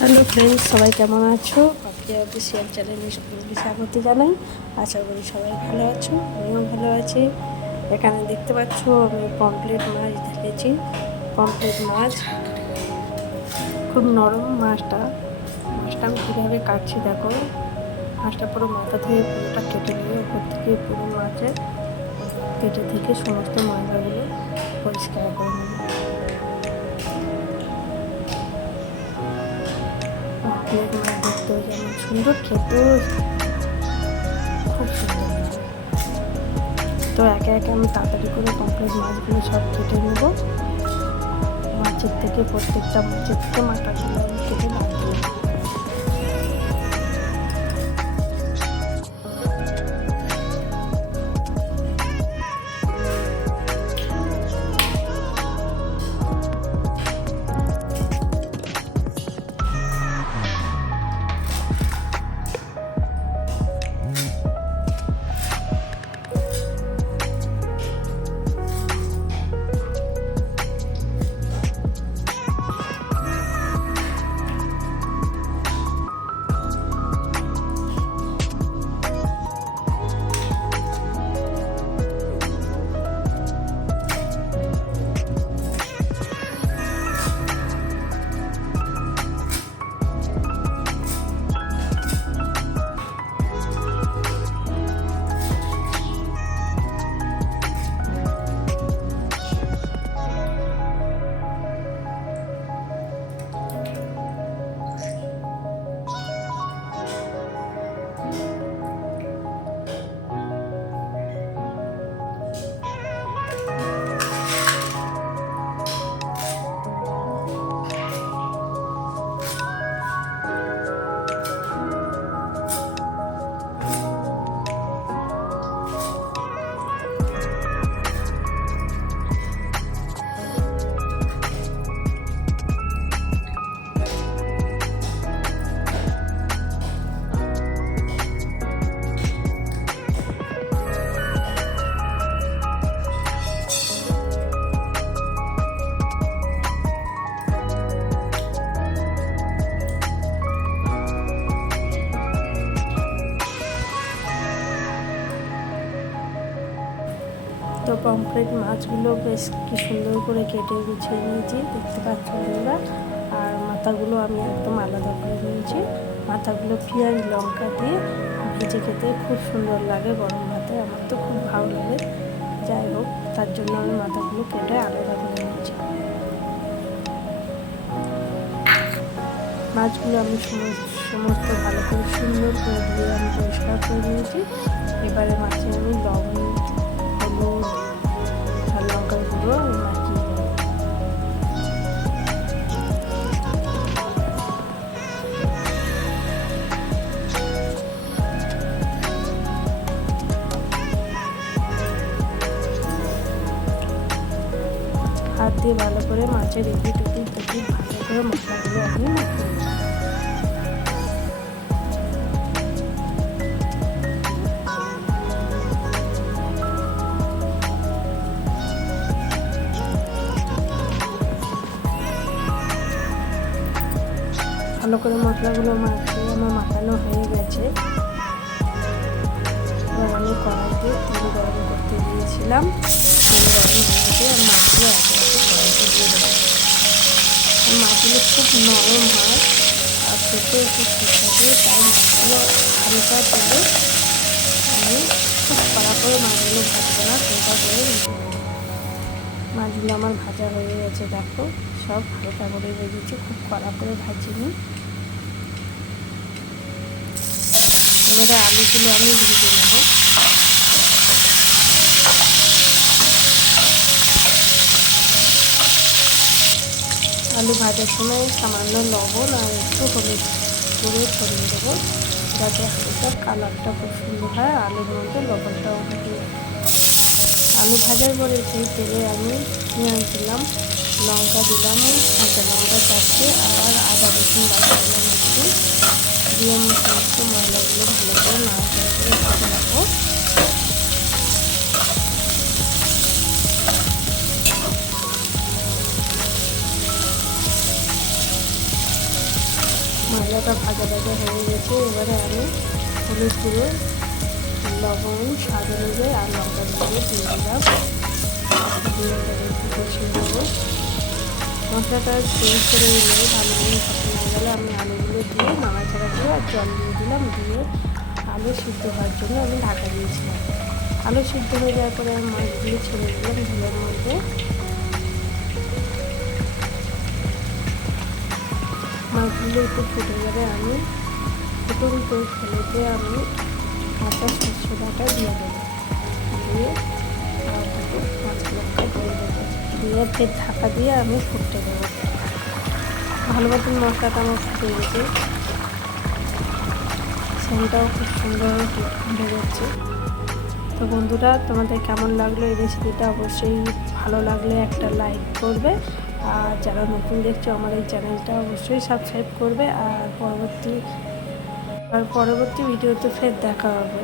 Hello friends, সবাই কেমন আছো? পাপিয়া অফিসিয়াল চ্যানেলে সকলকে স্বাগত জানাই। আশা করি সবাই ভালো আছো, আমিও ভালো আছি। এখানে দেখতে পাচ্ছ আমি পমফ্রেট মাছ ঢেলেছি। পমফ্রেট মাছ খুব নরম। মাছটা আমি কীভাবে কাটছি দেখো। মাছটা পুরো মাথা থেকে পুরোটা কেটে নিয়ে উপর থেকে পুরো মাছের পেটে থেকে সমস্ত ময়লাগুলো পরিষ্কার করে নেব। পমফ্রেট মাছ দেখতেও যেমন সুন্দর, খেতেও খুব সুন্দর লাগে। তো একে একে আমি তাড়াতাড়ি করে পমফ্রেট মাছগুলো সব কেটে নেব। মাছের থেকে প্রত্যেকটা মাছের থেকে মাথাগুলো আমি কেটে বাদ দিই। তো পমফ্রেট মাছগুলো বেশ কি সুন্দর করে কেটে গুছিয়ে নিয়েছি, দেখতে পাচ্ছ তোমরা। আর মাথাগুলো আমি একদম আলাদা করে নিয়েছি। মাথাগুলো পেঁয়াজ লঙ্কা দিয়ে ভেজে খেতে খুব সুন্দর লাগে গরম ভাতে, আমার তো খুব ভালো লাগে। যাই হোক, তার জন্য আমি মাথাগুলো কেটে আলাদা করে নিয়েছি। মাছগুলো আমি সমস্ত ভালো করে সুন্দর করে ধুয়ে আমি পরিষ্কার করে নিয়েছি। এবারে মাছে আমি লবণ, হলুদ আর লঙ্কার গুঁড়ো মাখিয়ে দেবো। হাত দিয়ে ভালো করে মাছের এপিট ওপিট ভালো করে মশলাগুলো আমি মাখিয়ে দেবো। ভালো করে মশলাগুলো মাখিয়ে আমার মাখানো হয়ে গেছে। এবার আমি কড়াইতে তেল গরম করতে দিয়েছিলাম। তেল গরম হয়ে গেছে, আর মাছগুলো একে একে কড়াইতে দিয়ে দেবো। মাছগুলো খুব নরম হয় আর খেতে খুব সুস্বাদু, তাই মাছগুলো হালকা তেলে আমি খুব কড়া করে মাছগুলো ভাজবো না, হালকা করে ভেজে নেব। মাছগুলো আমার ভাজা হয়ে গেছে, দেখো সব হালকা করে ভেজেছি, খুব কড়া করে ভাজিনি। এবারে আলুগুলো আমি ভেজে নেব। আলু ভাজার সময় সামান্য লবণ আর একটু হলুদ করে ছড়িয়ে দেবো, যাতে আলুটার কালারটা খুব সুন্দর হয়, আলুর মধ্যে লবণটাও ঢুকে যায়। আলু ভাজার পরে সেই তেলে আমি পেঁয়াজ দিলাম, লঙ্কা দিলাম, কাঁচা লঙ্কা চারটে, আর আদা রসুন বাটা দিলাম একটু, দিয়ে আমি সমস্ত মশলাগুলো ভালো করে নাড়াচাড়া করে ভেজে রাখবো। মশলাটা ভাজা ভাজা হয়ে গেছে। এবারে আমি হলুদ গুঁড়ো, লবণ, স্বাদ অনুযায়ী আর লঙ্কার গুঁড়ো দিয়ে দিলাম। দিয়ে একটু কষিয়ে দেবো। মশলাটা তেল ছেড়ে দিলে ভালো করে কষানো হয়ে গেলে আমি আলুগুলো দিয়ে নাড়াচাড়া করে আর জল দিয়ে দিলাম। দিয়ে আলু সিদ্ধ হওয়ার জন্য আমি ঢাকা দিয়েছিলাম। আলু সিদ্ধ হয়ে যাওয়ার পরে আমি মাছগুলো ছেড়ে দিলাম ঝোলের মধ্যে। মাছগুলো একটু ফুটে গেলে আমি ফুটন্ত ফেলেতে আমি কাঁচা সরষে বাটা দিয়ে দেবো। দিয়ে মাছগুলোকে দিয়ে দেবো। দিয়ে ফের ঢাকা দিয়ে আমি ফুটতে দেবো। ভালো মতন মশলাটা আমার ফুটে গেছে, সেন্টটাও খুব সুন্দর উঠে যাচ্ছে। তো বন্ধুরা, তোমাদের কেমন লাগলো এই রেসিপিটা? অবশ্যই ভালো লাগলে একটা লাইক করবে, আর যারা নতুন দেখছো আমার এই চ্যানেলটা অবশ্যই সাবস্ক্রাইব করবে। আর পরবর্তী ভিডিওতে ফের দেখা হবে।